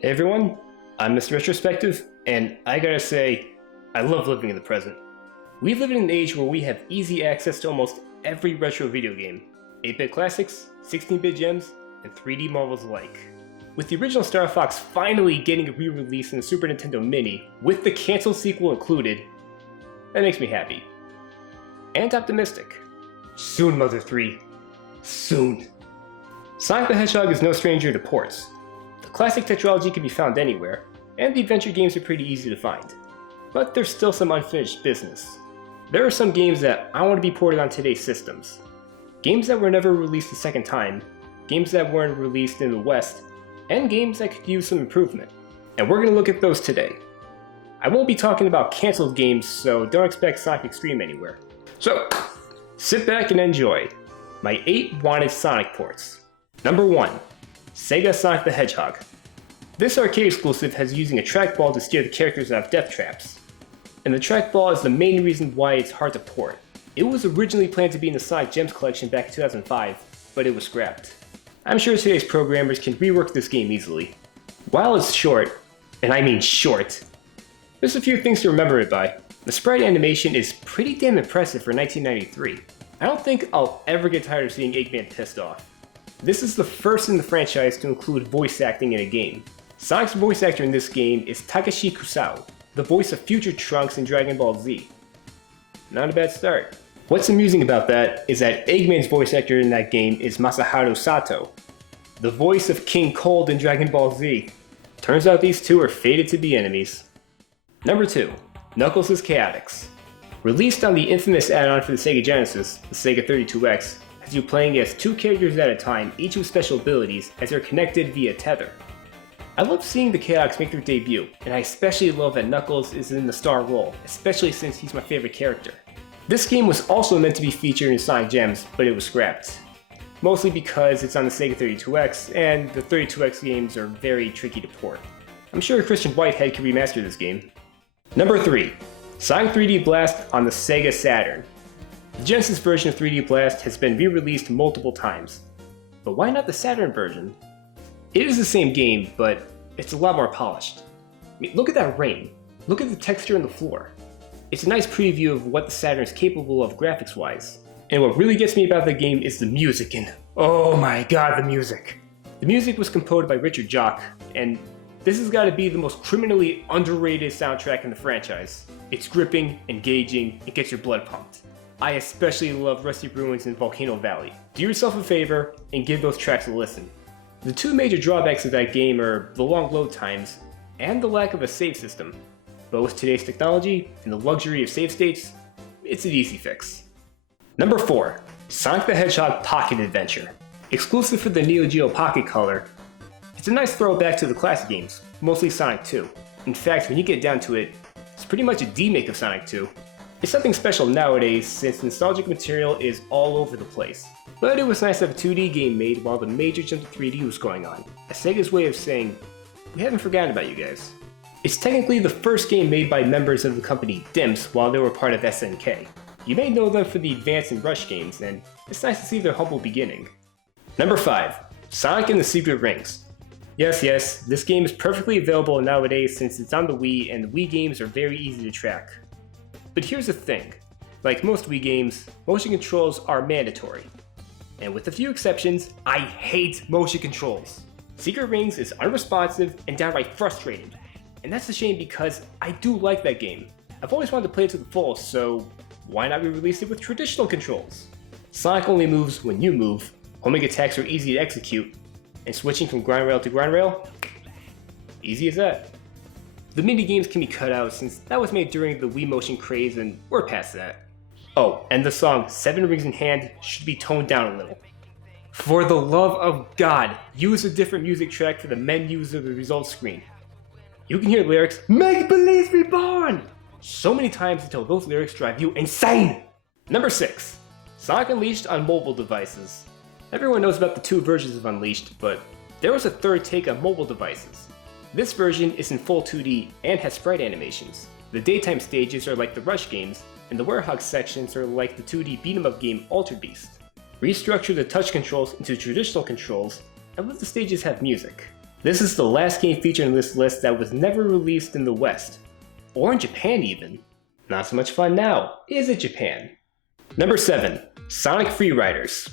Hey everyone, I'm Mr. Retrospective, and I gotta say, I love living in the present. We live in an age where we have easy access to almost every retro video game. 8-bit classics, 16-bit gems, and 3D marvels alike. With the original Star Fox finally getting a re-release in the Super Nintendo Mini, with the cancelled sequel included, that makes me happy. And optimistic. Soon, Mother 3. Soon. Sonic the Hedgehog is no stranger to ports. The classic tetralogy can be found anywhere, and the adventure games are pretty easy to find. But there's still some unfinished business. There are some games that I want to be ported on today's systems. Games that were never released a second time, games that weren't released in the West, and games that could use some improvement. And we're going to look at those today. I won't be talking about cancelled games, so don't expect Sonic Extreme anywhere. So, sit back and enjoy my 8 wanted Sonic ports. Number 1. Sega Sonic the Hedgehog. This arcade exclusive has using a trackball to steer the characters out of death traps. And the trackball is the main reason why it's hard to port. It was originally planned to be in the Sonic Gems collection back in 2005, but it was scrapped. I'm sure today's programmers can rework this game easily. While it's short, and I mean short, there's a few things to remember it by. The sprite animation is pretty damn impressive for 1993. I don't think I'll ever get tired of seeing Eggman pissed off. This is the first in the franchise to include voice acting in a game. Sonic's voice actor in this game is Takeshi Kusao, the voice of future Trunks in Dragon Ball Z. Not a bad start. What's amusing about that is that Eggman's voice actor in that game is Masaharu Sato, the voice of King Cold in Dragon Ball Z. Turns out these two are fated to be enemies. Number 2. Knuckles' Chaotix. Released on the infamous add-on for the Sega Genesis, the Sega 32X, has you playing as 2 characters at a time, each with special abilities, as they're connected via tether. I love seeing the Chaotix make their debut, and I especially love that Knuckles is in the star role, especially since he's my favorite character. This game was also meant to be featured in Sonic Gems, but it was scrapped. Mostly because it's on the Sega 32X, and the 32X games are very tricky to port. I'm sure Christian Whitehead could remaster this game. Number 3. Sonic 3D Blast on the Sega Saturn. The Genesis version of 3D Blast has been re-released multiple times. But why not the Saturn version? It is the same game, but it's a lot more polished. I mean, look at that rain. Look at the texture on the floor. It's a nice preview of what the Saturn is capable of graphics-wise. And what really gets me about the game is the music, and oh my god, the music. The music was composed by Richard Jock, and this has got to be the most criminally underrated soundtrack in the franchise. It's gripping, engaging, it gets your blood pumped. I especially love Rusty Ruins and Volcano Valley. Do yourself a favor and give those tracks a listen. The 2 major drawbacks of that game are the long load times and the lack of a save system. But with today's technology and the luxury of save states, it's an easy fix. Number 4. Sonic the Hedgehog Pocket Adventure. Exclusive for the Neo Geo Pocket Color, it's a nice throwback to the classic games, mostly Sonic 2. In fact, when you get down to it, it's pretty much a demake of Sonic 2. It's something special nowadays since nostalgic material is all over the place. But it was nice to have a 2D game made while the major jump to 3D was going on. A Sega's way of saying, we haven't forgotten about you guys. It's technically the first game made by members of the company DIMS while they were part of SNK. You may know them for the Advance and Rush games, and it's nice to see their humble beginning. Number 5. Sonic and the Secret Rings. Yes, this game is perfectly available nowadays since it's on the Wii and the Wii games are very easy to track. But here's the thing, like most Wii games, motion controls are mandatory. And with a few exceptions, I hate motion controls. Secret Rings is unresponsive and downright frustrating. And that's a shame because I do like that game. I've always wanted to play it to the fullest, so why not re-release it with traditional controls? Sonic only moves when you move, homing attacks are easy to execute, and switching from grind rail to grind rail? Easy as that. The mini-games can be cut out since that was made during the Wii Motion craze and we're past that. Oh, and the song 7 Rings in Hand should be toned down a little. For the love of God, use a different music track for the menus of the results screen. You can hear lyrics, "Make Believe Reborn!" so many times until those lyrics drive you insane! Number 6. Sonic Unleashed on mobile devices. Everyone knows about the 2 versions of Unleashed, but there was a third take on mobile devices. This version is in full 2D and has sprite animations. The daytime stages are like the Rush games, and the Werehog sections are like the 2D beat-em-up game Altered Beast. Restructure the touch controls into traditional controls, and let the stages have music. This is the last game featured in this list that was never released in the West, or in Japan even. Not so much fun now, is it Japan? Number 7. Sonic Freeriders.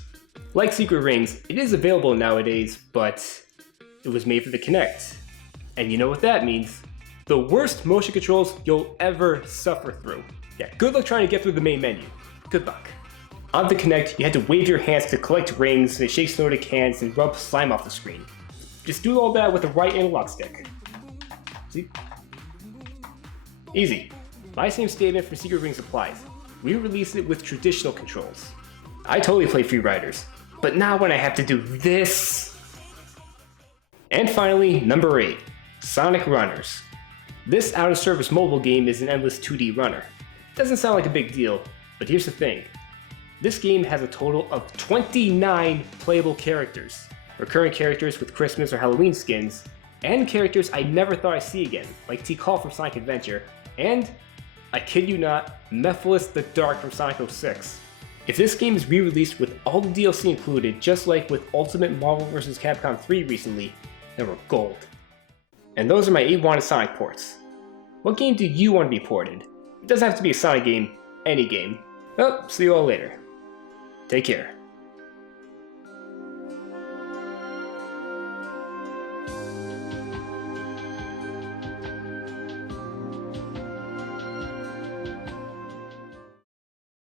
Like Secret Rings, it is available nowadays, but it was made for the Kinect. And you know what that means? The worst motion controls you'll ever suffer through. Yeah, good luck trying to get through the main menu. Good luck. On the Kinect, you had to wave your hands to collect rings, and shake Snortic hands, and rub slime off the screen. Just do all that with the right analog stick. See? Easy. My same statement for Secret Rings applies. We released it with traditional controls. I totally play Freeriders, but not when I have to do this. And finally, number 8. Sonic Runners. This out-of-service mobile game is an endless 2D runner. Doesn't sound like a big deal, but here's the thing. This game has a total of 29 playable characters. Recurring characters with Christmas or Halloween skins, and characters I never thought I'd see again, like T-Call from Sonic Adventure, and, I kid you not, Mephiles the Dark from Sonic 06. If this game is re-released with all the DLC included, just like with Ultimate Marvel vs. Capcom 3 recently, then we're gold. And those are my 8 wanted Sonic ports. What game do you want to be ported? It doesn't have to be a Sonic game, any game. Well, see you all later. Take care.